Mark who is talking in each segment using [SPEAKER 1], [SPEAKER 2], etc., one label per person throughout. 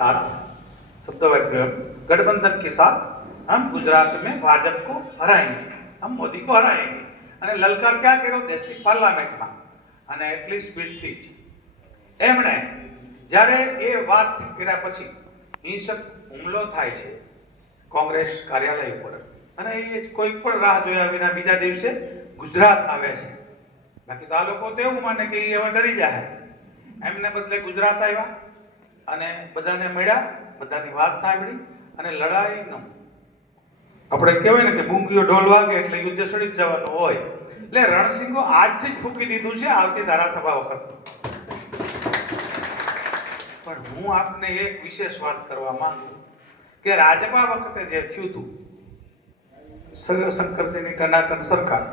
[SPEAKER 1] साथ सप्तवय गठबंधन के साथ हम गुजरात में भाजप को हराएंगे हम मोदी को हराएंगे અને લલકાર ક્યાં કર્યો દેશની પાર્લામેન્ટમાં અને એટલી સ્પીડથી જ એમણે જ્યારે એ વાત કર્યા પછી હિંસક હુમલો થાય છે કોંગ્રેસ કાર્યાલય ઉપર અને એ કોઈ પણ રાહ જોયા વિના બીજા દિવસે ગુજરાત આવે છે બાકી તો આ લોકો તો એવું માને કે એ હવે ડરી જાય એમને બદલે ગુજરાત આવ્યા અને બધાને મળ્યા, બધાની વાત સાંભળી અને લડાઈનો આપણે કહેવાય ને કે ભૂંગીઓ ઢોલ વાગે એટલે યુદ્ધ સડી જવાનું હોય. એટલે રણસિંગો આજથી જ ફૂકી દીધું છે આવતી ધારાસભા વખત. પણ હું આપને એક વિશેષ વાત કરવા માંગુ કે રાજપા વખતે જે થયું હતું, શંકરસિંહની કર્ણાટક સરકાર,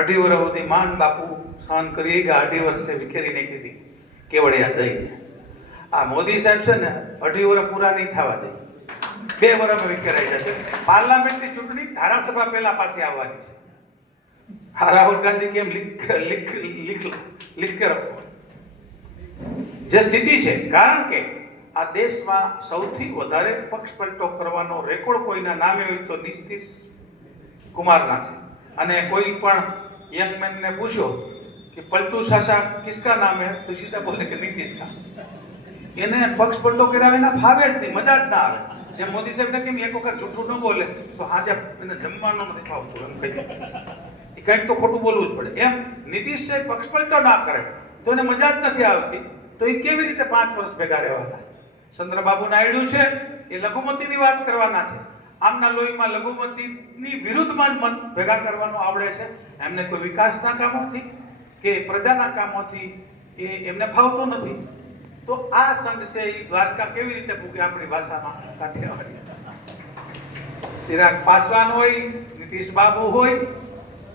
[SPEAKER 1] અઢી વર્ષ સુધી માન બાપુ સહન કરી ગયા, અઢી વર્ષે વિખેરી નાખી હતી. કેવડિયા જઈને આ મોદી સાહેબ છે ને, અઢી વર્ષ પૂરા નહીં થવા દે. બે વર્ષમાં વિખેરાઈ જશે પાર્લામેન્ટની ચૂંટણી ધારાસભા પહેલા પાસે આવવાની છે. આ રાહુલ ગાંધી કેમ લીક લીક લીક લીક જે સ્થિતિ છે, કારણ કે આ દેશમાં સૌથી વધારે પક્ષપલટો કરવાનો રેકોર્ડ કોઈના નામે હોય તો નીતિશ કુમારના છે. અને કોઈ પણ યંગમેનને પૂછ્યો પૂછો કે પલટુ શાસા કિસકા નામ હે, તો સીધા બોલે કે નીતિશ કા એને પક્ષ પલટો કર્યા વિના ફાવે જ નહીં, મજા જ ના આવે. જેમ મોદી સાહેબને કેમ એક વખત જૂઠું ન બોલે, તો હાજે એને જમવાનું નથી ફાવતું એમ કહી એ કંઈક તો ખોટું બોલવું જ પડે. એમ નીતિશ સાહેબ પક્ષ પલટો ના કરે, તો એને મજા જ નથી આવતી. તો એ કેવી રીતે પાંચ વર્ષ ભેગા રહેવાના ચંદ્રબાબુ નાયડુ છે, એ લઘુમતીની વાત કરવાના છે. આમના લોહીમાં લઘુમતીની વિરુદ્ધમાં જ મત ભેગા કરવાનું આવડે છે. એમને કોઈ વિકાસના કામોથી કે પ્રજાના કામોથી એ એમને ફાવતો નથી. તો આ સંઘ છે એ દ્વારકા કેવી રીતે ભૂકે આપણી ભાષામાં? કાઠિયાવાડી. સિરાગ પાસવાન હોય, નીતિશ બાબુ હોય,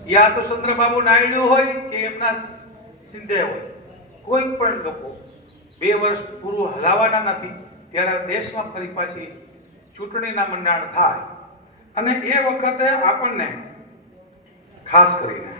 [SPEAKER 1] યા તો ચંદ્રબાબુ નાયડુ હોય કે એમના સિંધે હોય. કોઈ પણ લોકો બે વર્ષ પૂરું હલાવાના નથી, ત્યારે દેશમાં ફરી પાછી ચૂંટણીના મંડાણ થાય. અને એ વખતે આપણને ખાસ કરીને